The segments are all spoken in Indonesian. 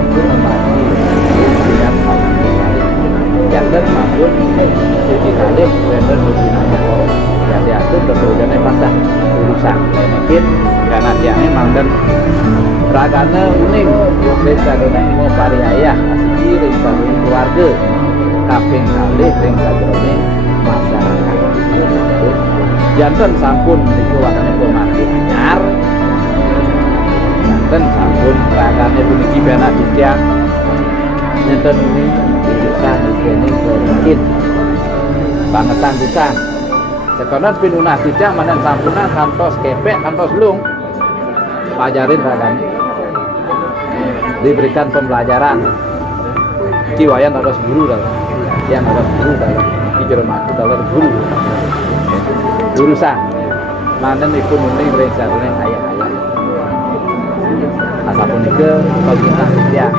sampun mati dengan jangan sampun suci kali bener hubungannya ya diatur kemudiannya pasah urusan mungkin karena dia memang dan ragana uning desa doneng mau pariayah asli desa doneng keluarga kaping kali desa doneng masyarakat jantan sampun itu wakanya pemati anyar jantan sampun ragana puniki bena dikya jantan uning desa doneng mungkin bangetan desa sekarang pinunah tidak mana sampunan kantos kepek kantos lung pajarin raganya diberikan pembelajaran kiwayan harus guru dalam yang harus guru dalam pikiran aku dalam guru sah mana ikut mending resa dengan ayah-ayah asapun ke pemerintah dia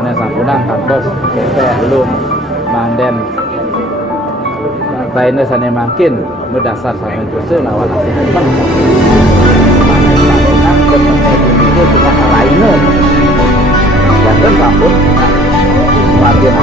mana sampunan kantos kepek lung manden lainnya sana makin berdasar sama itu lawan asing itu cuma lainnya jangan sambut margin